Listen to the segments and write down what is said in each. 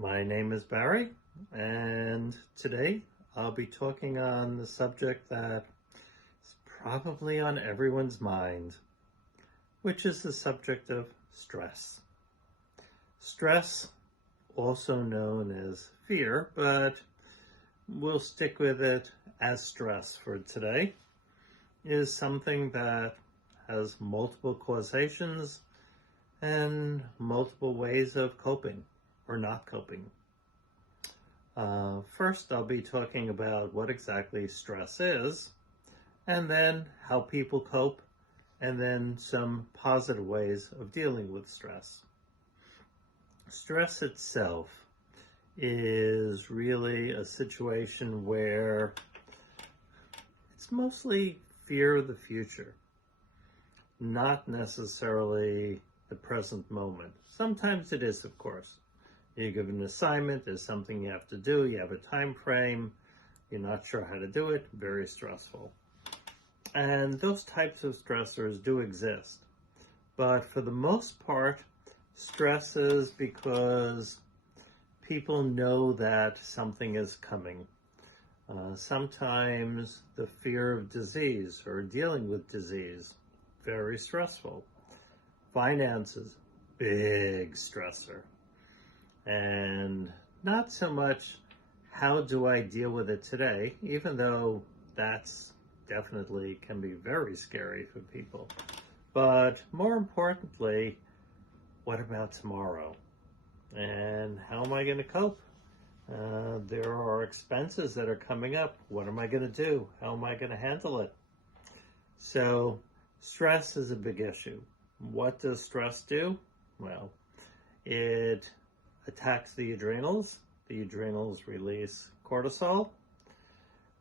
My name is Barry, and today I'll be talking on the subject that is probably on everyone's mind, which is the subject of stress. Stress, also known as fear, but we'll stick with it as stress for today, is something that has multiple causations and multiple ways of coping or not coping. First, I'll be talking about what exactly stress is, and then how people cope, and then some positive ways of dealing with stress. Stress itself is really a situation where it's mostly fear of the future, not necessarily the present moment. Sometimes it is, of course. You give an assignment, there's something you have to do, you have a time frame, you're not sure how to do it, very stressful. And those types of stressors do exist. But for the most part, stress is because people know that something is coming. Sometimes the fear of disease or dealing with disease, very stressful. Finances, big stressor. And not so much how do I deal with it today, even though that's definitely can be very scary for people. But more importantly, what about tomorrow? And how am I going to cope? There are expenses that are coming up. What am I going to do? How am I going to handle it? So stress is a big issue. What does stress do? Well, it attacks the adrenals. The adrenals release cortisol,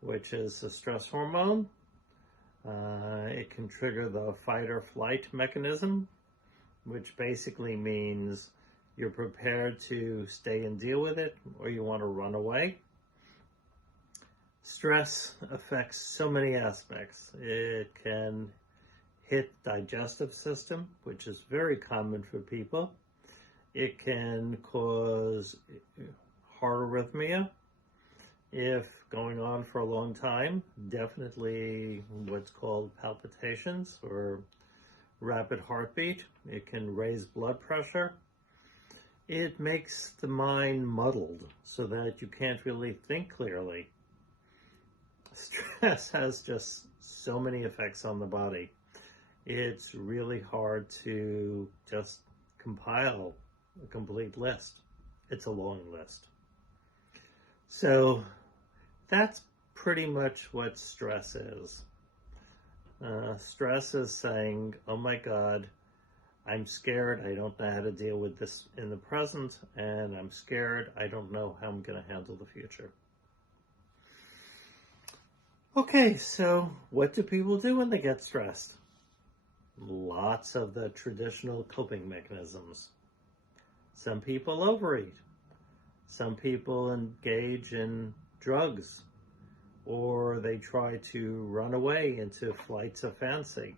which is a stress hormone. It can trigger the fight or flight mechanism, which basically means you're prepared to stay and deal with it, or you want to run away. Stress affects so many aspects. It can hit digestive system, which is very common for people. It can cause heart arrhythmia if going on for a long time, definitely what's called palpitations or rapid heartbeat. It can raise blood pressure. It makes the mind muddled so that you can't really think clearly. Stress has just so many effects on the body. It's really hard to just compile a complete list. It's a long list. So that's pretty much what stress is. Stress is saying, oh my God, I'm scared, I don't know how to deal with this in the present, and I'm scared, I don't know how I'm going to handle the future. Okay, so what do people do when they get stressed? Lots of the traditional coping mechanisms. Some people overeat. Some people engage in drugs, or they try to run away into flights of fancy.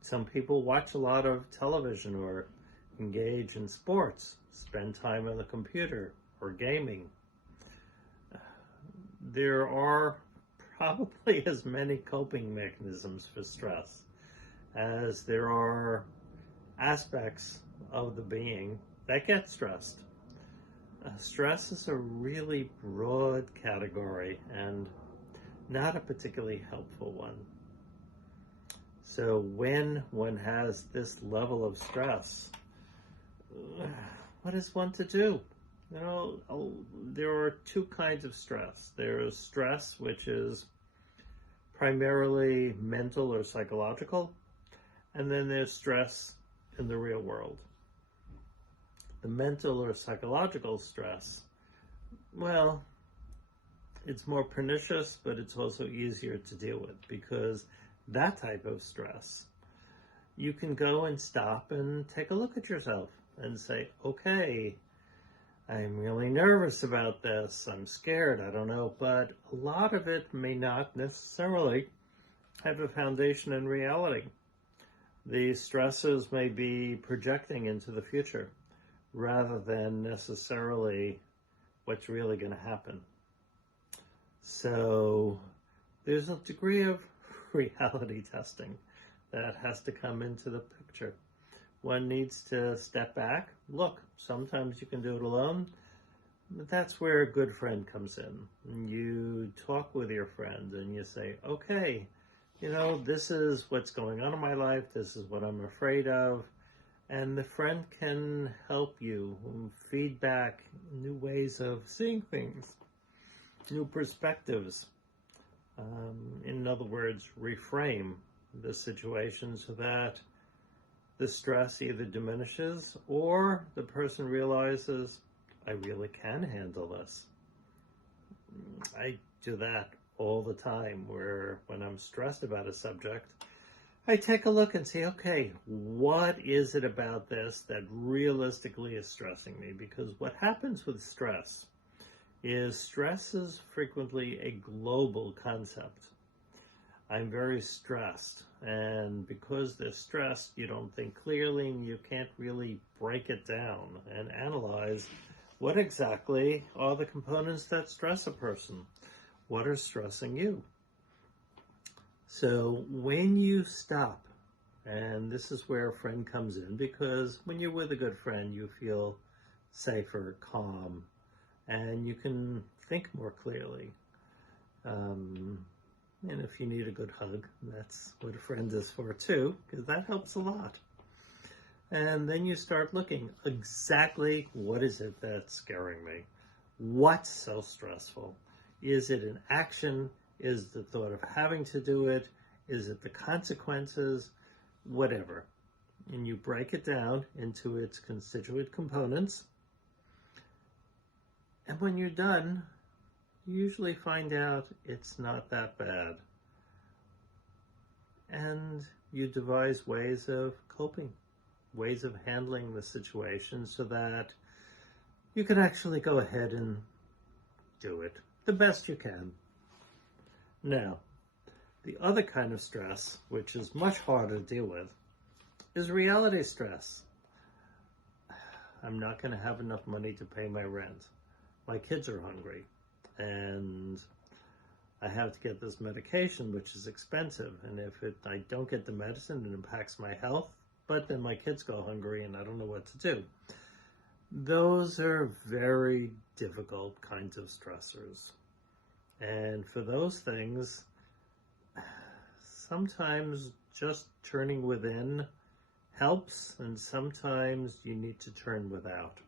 Some people watch a lot of television or engage in sports, spend time on the computer or gaming. There are probably as many coping mechanisms for stress as there are aspects of the being that get stressed. Stress is a really broad category and not a particularly helpful one. So when one has this level of stress, what is one to do? You know, there are two kinds of stress. There's stress, which is primarily mental or psychological, and then there's stress in the real world. The mental or psychological stress, well, it's more pernicious, but it's also easier to deal with because that type of stress, you can go and stop and take a look at yourself and say, okay, I'm really nervous about this, I'm scared, I don't know, but a lot of it may not necessarily have a foundation in reality. These stresses may be projecting into the future, rather than necessarily what's really going to happen. So there's a degree of reality testing that has to come into the picture. One needs to step back. Look, sometimes you can do it alone. But that's where a good friend comes in. You talk with your friend and you say, okay, this is what's going on in my life. This is what I'm afraid of. And the friend can help you feedback new ways of seeing things, new perspectives. In other words, reframe the situation so that the stress either diminishes or the person realizes, I really can handle this. I do that all the time, where when I'm stressed about a subject, I take a look and say, okay, what is it about this that realistically is stressing me? Because what happens with stress is frequently a global concept. I'm very stressed, and because they're stressed, you don't think clearly and you can't really break it down and analyze what exactly are the components that stress a person. What are stressing you? So when you stop, and this is where a friend comes in, because when you're with a good friend, you feel safer, calm, and you can think more clearly. And if you need a good hug, that's what a friend is for too, because that helps a lot. And then you start looking, exactly what is it that's scaring me? What's so stressful? Is it an action? Is the thought of having to do it? Is it the consequences? Whatever. And you break it down into its constituent components. And when you're done, you usually find out it's not that bad. And you devise ways of coping, ways of handling the situation so that you can actually go ahead and do it the best you can. Now, the other kind of stress, which is much harder to deal with, is reality stress. I'm not going to have enough money to pay my rent. My kids are hungry, and I have to get this medication, which is expensive. And if I don't get the medicine, it impacts my health. But then my kids go hungry, and I don't know what to do. Those are very difficult kinds of stressors. And for those things, sometimes just turning within helps, and sometimes you need to turn without.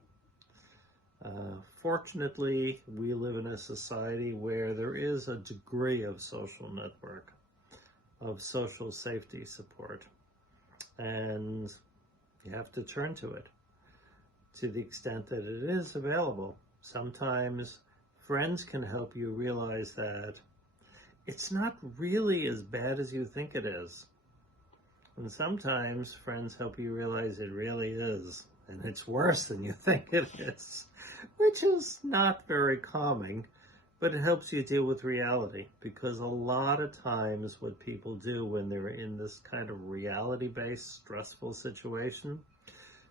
Fortunately, we live in a society where there is a degree of social network, of social safety support, and you have to turn to it to the extent that it is available. Sometimes friends can help you realize that it's not really as bad as you think it is. And sometimes friends help you realize it really is, and it's worse than you think it is, which is not very calming, but it helps you deal with reality, because a lot of times what people do when they're in this kind of reality-based stressful situation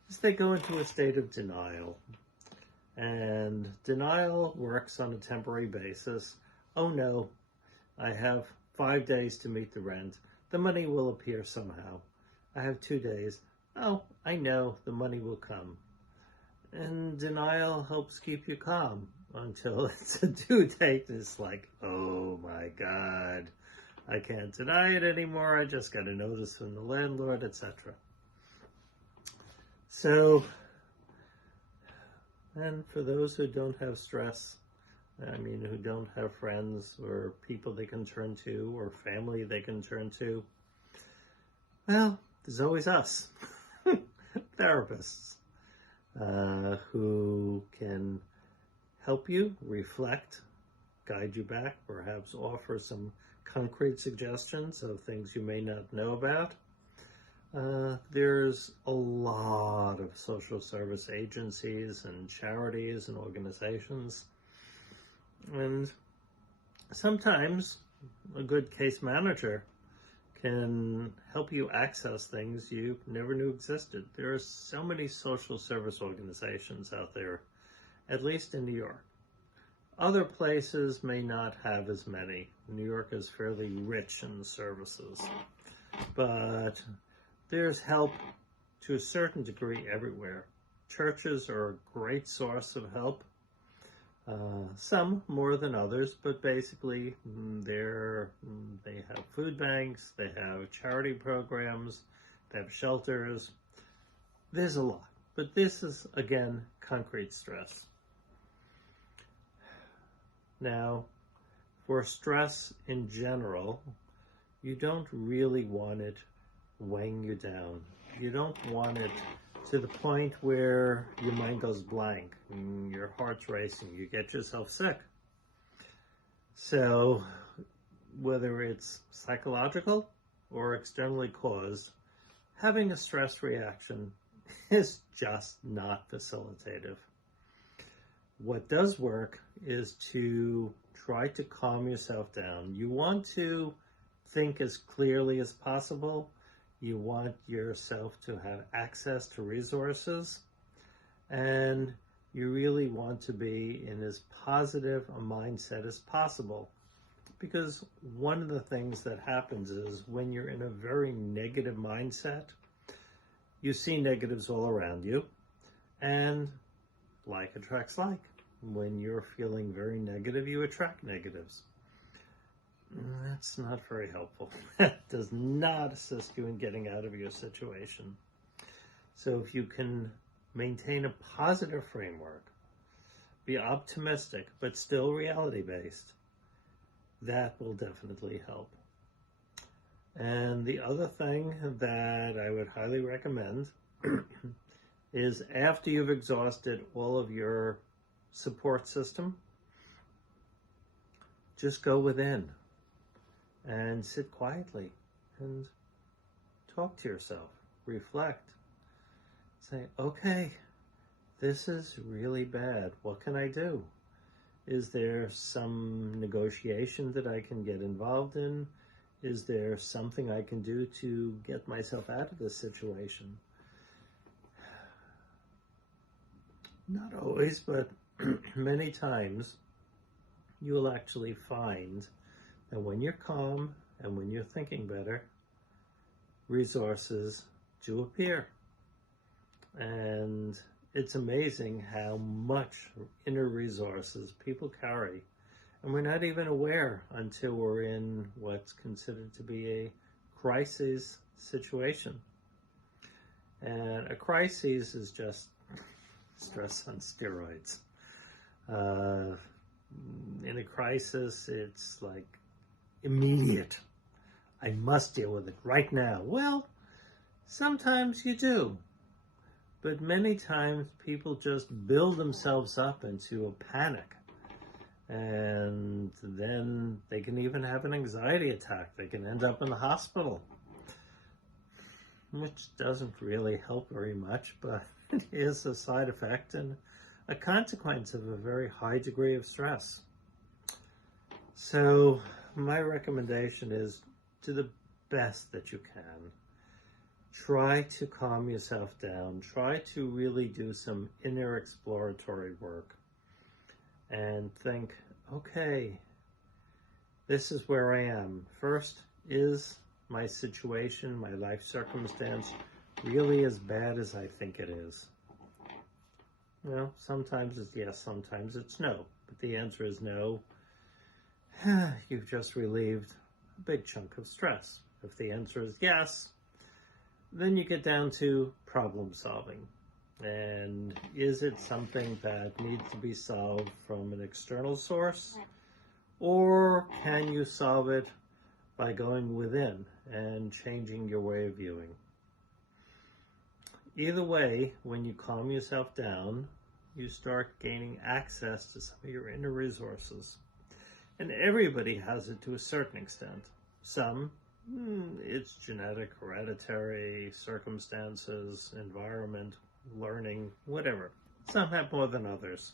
is they go into a state of denial. And denial works on a temporary basis. Oh no, I have 5 days to meet the rent. The money will appear somehow. I have 2 days. Oh, I know the money will come. And denial helps keep you calm until it's a due date. It's like, oh my God, I can't deny it anymore. I just got a notice from the landlord, etc. So, and for those who don't have stress, who don't have friends or people they can turn to or family they can turn to, well, there's always us, therapists, who can help you reflect, guide you back, perhaps offer some concrete suggestions of things you may not know about. There's a lot of social service agencies and charities and organizations. And sometimes a good case manager can help you access things you never knew existed. There are so many social service organizations out there, at least in New York. Other places may not have as many. New York is fairly rich in services, but there's help to a certain degree everywhere. Churches are a great source of help. Some more than others, but basically they have food banks, they have charity programs, they have shelters. There's a lot, but this is, again, concrete stress. Now, for stress in general, you don't really want it weighing you down. You don't want it to the point where your mind goes blank, and your heart's racing, you get yourself sick. So, whether it's psychological or externally caused, having a stress reaction is just not facilitative. What does work is to try to calm yourself down. You want to think as clearly as possible. You want yourself to have access to resources, and you really want to be in as positive a mindset as possible. Because one of the things that happens is when you're in a very negative mindset, you see negatives all around you, and like attracts like. When you're feeling very negative, you attract negatives. That's not very helpful. That does not assist you in getting out of your situation. So if you can maintain a positive framework, be optimistic, but still reality-based, that will definitely help. And the other thing that I would highly recommend is after you've exhausted all of your support system, just go within and sit quietly and talk to yourself, reflect, say, okay, this is really bad. What can I do? Is there some negotiation that I can get involved in? Is there something I can do to get myself out of this situation? Not always, but many times you will actually find that when you're calm and when you're thinking better, resources do appear. And it's amazing how much inner resources people carry. And we're not even aware until we're in what's considered to be a crisis situation. And a crisis is just stress on steroids. In a crisis, it's like immediate. I must deal with it right now. Well, sometimes you do. But many times people just build themselves up into a panic. And then they can even have an anxiety attack. They can end up in the hospital, which doesn't really help very much, but it is a side effect and a consequence of a very high degree of stress. So my recommendation is, to the best that you can, try to calm yourself down. Try to really do some inner exploratory work and think, okay, this is where I am. First, is my situation, my life circumstance, really as bad as I think it is? Well, sometimes it's yes, sometimes it's no. But the answer is no. You've just relieved a big chunk of stress. If the answer is yes, then you get down to problem solving. And is it something that needs to be solved from an external source? Or can you solve it by going within and changing your way of viewing? Either way, when you calm yourself down, you start gaining access to some of your inner resources. And everybody has it to a certain extent. Some, it's genetic, hereditary, circumstances, environment, learning, whatever. Some have more than others.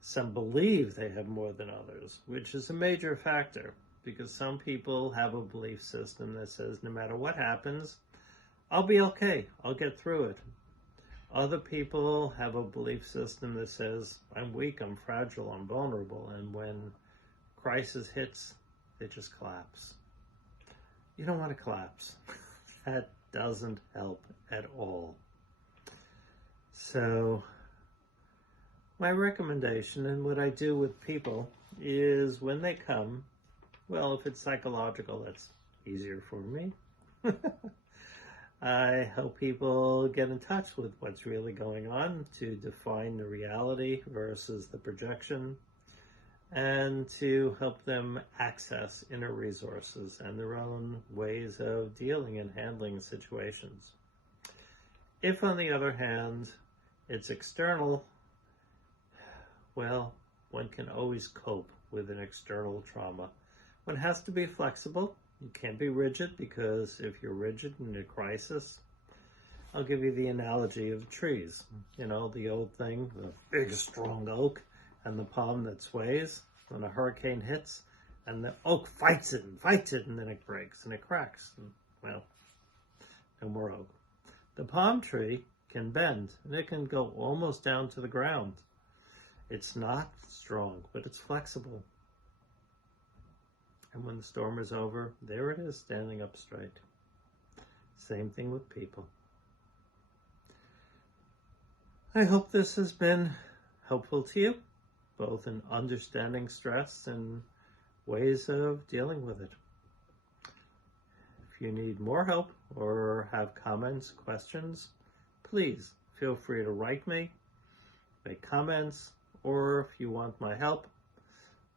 Some believe they have more than others, which is a major factor. because some people have a belief system that says no matter what happens, I'll be okay, I'll get through it. Other people have a belief system that says I'm weak, I'm fragile, I'm vulnerable, and when crisis hits, they just collapse. You don't want to collapse. That doesn't help at all. So my recommendation, and what I do with people, is when they come, well, if it's psychological, that's easier for me. I help people get in touch with what's really going on, to define the reality versus the projection, and to help them access inner resources and their own ways of dealing and handling situations. If, on the other hand, it's external, well, one can always cope with an external trauma. One has to be flexible. You can't be rigid, because if you're rigid in a crisis, I'll give you the analogy of trees. You know, the old thing, the big strong oak and the palm that sways when a hurricane hits, and the oak fights it, and then it breaks and it cracks. And, well, no more oak. The palm tree can bend, and it can go almost down to the ground. It's not strong, but it's flexible. And when the storm is over, there it is, standing up straight. Same thing with people. I hope this has been helpful to you, both in understanding stress and ways of dealing with it. If you need more help or have comments, questions, please feel free to write me, make comments, or if you want my help,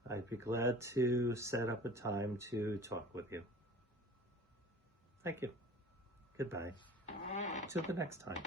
I'd be glad to set up a time to talk with you. Thank you. Goodbye. Till the next time.